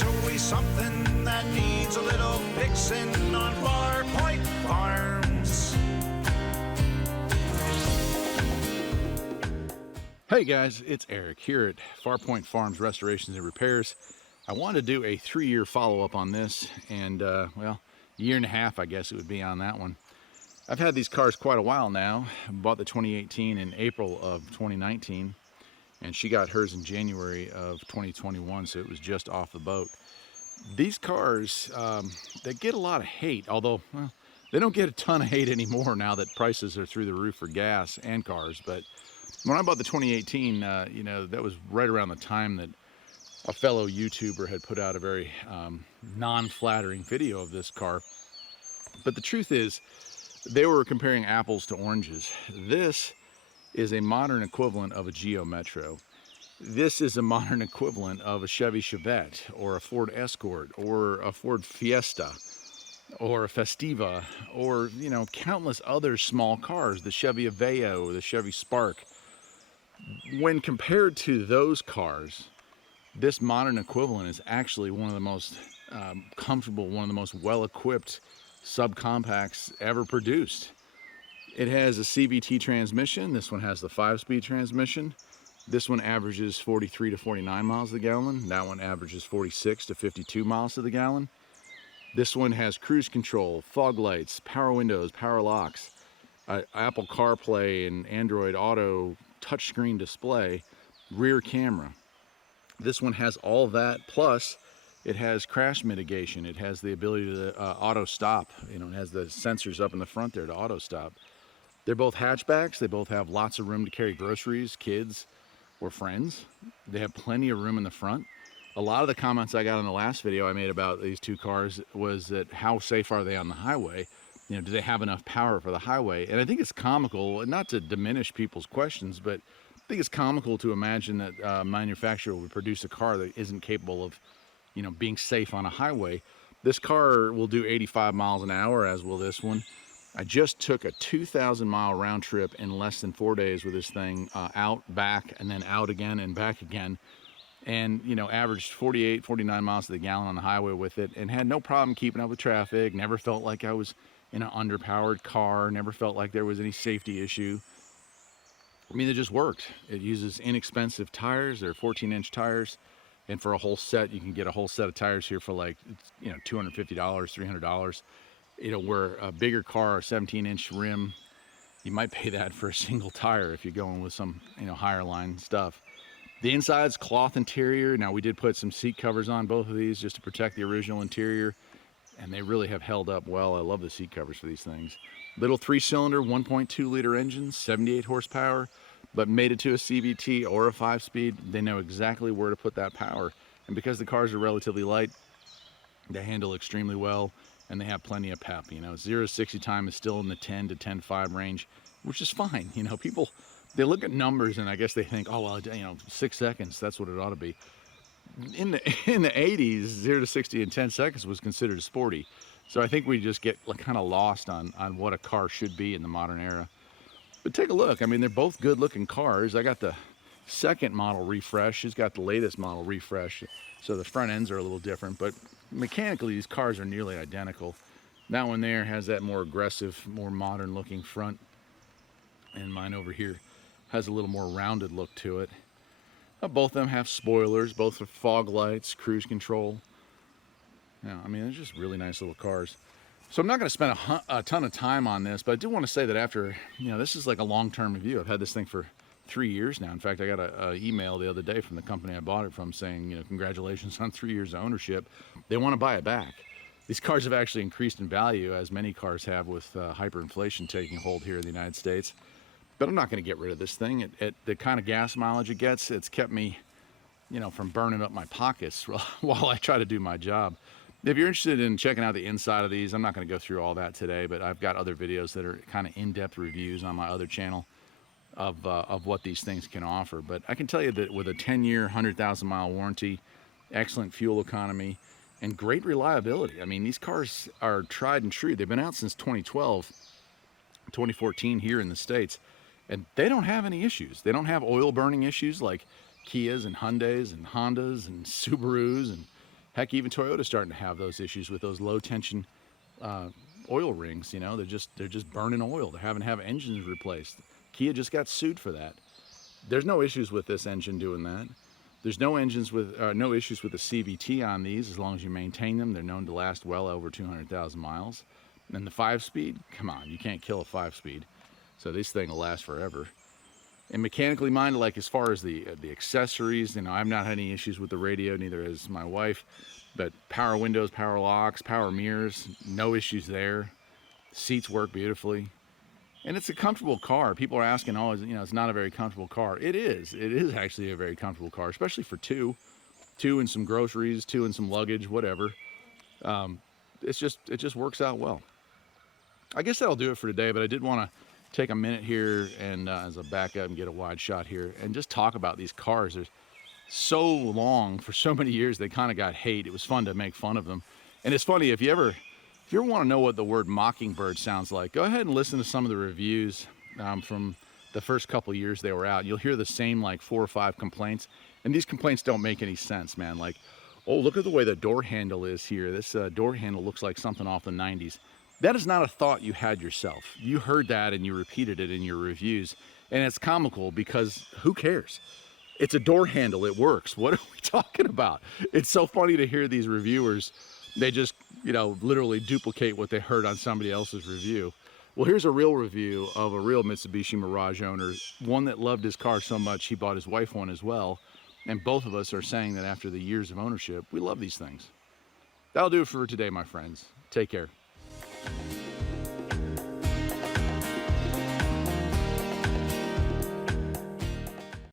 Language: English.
There's always something that needs a little fixing on Far Point Farms. Hey guys, it's Eric here at Far Point Farms Restorations and Repairs. I wanted to do a 3-year follow-up on this, and well, a year and a half I guess it would be on that one. I've had these cars quite a while now. I bought the 2018 in April of 2019, and she got hers in January of 2021, so it was just off the boat. These cars, they get a lot of hate, although well, they don't get a ton of hate anymore now that prices are through the roof for gas and cars. But when I bought the 2018, you know, that was right around the time that a fellow YouTuber had put out a very non-flattering video of this car. But the truth is, they were comparing apples to oranges. This is a modern equivalent of a Geo Metro. This is a modern equivalent of a Chevy Chevette or a Ford Escort or a Ford Fiesta or a Festiva or, you know, countless other small cars, the Chevy Aveo, the Chevy Spark. When compared to those cars, this modern equivalent is actually one of the most comfortable, one of the most well-equipped subcompacts ever produced. It has a CVT transmission. This one has the 5-speed transmission. This one averages 43 to 49 miles to the gallon. That one averages 46 to 52 miles to the gallon. This one has cruise control, fog lights, power windows, power locks, Apple CarPlay and Android Auto touchscreen display, rear camera. This one has all of that, plus it has crash mitigation. It has the ability to auto stop. You know, it has the sensors up in the front there to auto stop. They're both hatchbacks. They both have lots of room to carry groceries, kids, or friends. They have plenty of room in the front. A lot of the comments I got in the last video I made about these two cars was that how safe are they on the highway? You know, do they have enough power for the highway? And I think it's comical, not to diminish people's questions, but I think it's comical to imagine that a manufacturer would produce a car that isn't capable of, you know, being safe on a highway. This car will do 85 miles an hour, as will this one. I just took a 2,000 mile round trip in less than 4 days with this thing, out, back, and then out again and back again. And, you know, averaged 48, 49 miles to the gallon on the highway with it, and had no problem keeping up with traffic. Never felt like I was in an underpowered car. Never felt like there was any safety issue. I mean, it just worked. It uses inexpensive tires. They're 14-inch tires. And for a whole set, you can get a whole set of tires here for like, you know, $250, $300. You know, where a bigger car, a 17-inch rim, you might pay that for a single tire if you're going with some, you know, higher line stuff. The inside's cloth interior. Now, we did put some seat covers on both of these just to protect the original interior, and they really have held up well. I love the seat covers for these things. Little 3-cylinder, 1.2 liter engine, 78 horsepower, but made it to a CVT or a 5-speed. They know exactly where to put that power. And because the cars are relatively light, they handle extremely well, and they have plenty of pep. You know, 0 to 60 time is still in the 10 to 10.5 range, which is fine. You know, people, they look at numbers and I guess they think, oh, well, you know, 6 seconds, that's what it ought to be. In the 80s, 0 to 60 in 10 seconds was considered sporty. So I think we just get like kind of lost on what a car should be in the modern era. But take a look. I mean, they're both good looking cars. I got the second model refresh. She's got the latest model refresh. So the front ends are a little different, but mechanically these cars are nearly identical. That one there has that more aggressive, more modern looking front. And mine over here has a little more rounded look to it. Both of them have spoilers, both with fog lights, cruise control. Yeah, I mean, they're just really nice little cars. So I'm not going to spend a ton of time on this, but I do want to say that after, you know, this is like a long-term review. I've had this thing for 3 years now. In fact, I got an email the other day from the company I bought it from saying, you know, congratulations on 3 years of ownership. They want to buy it back. These cars have actually increased in value, as many cars have, with hyperinflation taking hold here in the United States. But I'm not going to get rid of this thing. At the kind of gas mileage it gets, it's kept me, you know, from burning up my pockets while I try to do my job. If you're interested in checking out the inside of these, I'm not going to go through all that today, but I've got other videos that are kind of in-depth reviews on my other channel of what these things can offer. But I can tell you that with a 10-year, 100,000 mile warranty, excellent fuel economy, and great reliability. I mean, these cars are tried and true. They've been out since 2012, 2014 here in the States, and they don't have any issues. They don't have oil burning issues like Kias and Hyundais and Hondas and Subarus and Heck, even Toyota's starting to have those issues with those low tension oil rings. You know, they're just burning oil. They're having to have engines replaced. Kia just got sued for that. There's no issues with this engine doing that. There's no issues with the CVT on these as long as you maintain them. They're known to last well over 200,000 miles. And the 5-speed, come on, you can't kill a 5-speed. So this thing will last forever. And mechanically minded, like as far as the accessories, you know, I've not had any issues with the radio, neither has my wife. But power windows, power locks, power mirrors, no issues there. Seats work beautifully. And it's a comfortable car. People are asking, oh, you know, it's not a very comfortable car. It is. It is actually a very comfortable car, especially for two and some groceries, two and some luggage, whatever. It just works out well. I guess that'll do it for today, but I did want to take a minute here and as a backup and get a wide shot here and just talk about these cars. They're so long, for so many years, they kind of got hate. It was fun to make fun of them. And it's funny, if you ever want to know what the word mockingbird sounds like, go ahead and listen to some of the reviews from the first couple years they were out. You'll hear the same like 4 or 5 complaints, and these complaints don't make any sense, man. Like, oh, look at the way the door handle is here. This door handle looks like something off the 90s. That is not a thought you had yourself. You heard that and you repeated it in your reviews, and it's comical because who cares? It's a door handle. It works. What are we talking about? It's so funny to hear these reviewers. They just, you know, literally duplicate what they heard on somebody else's review. Well, here's a real review of a real Mitsubishi Mirage owner, one that loved his car so much he bought his wife one as well. And both of us are saying that after the years of ownership, we love these things. That'll do it for today, my friends. Take care.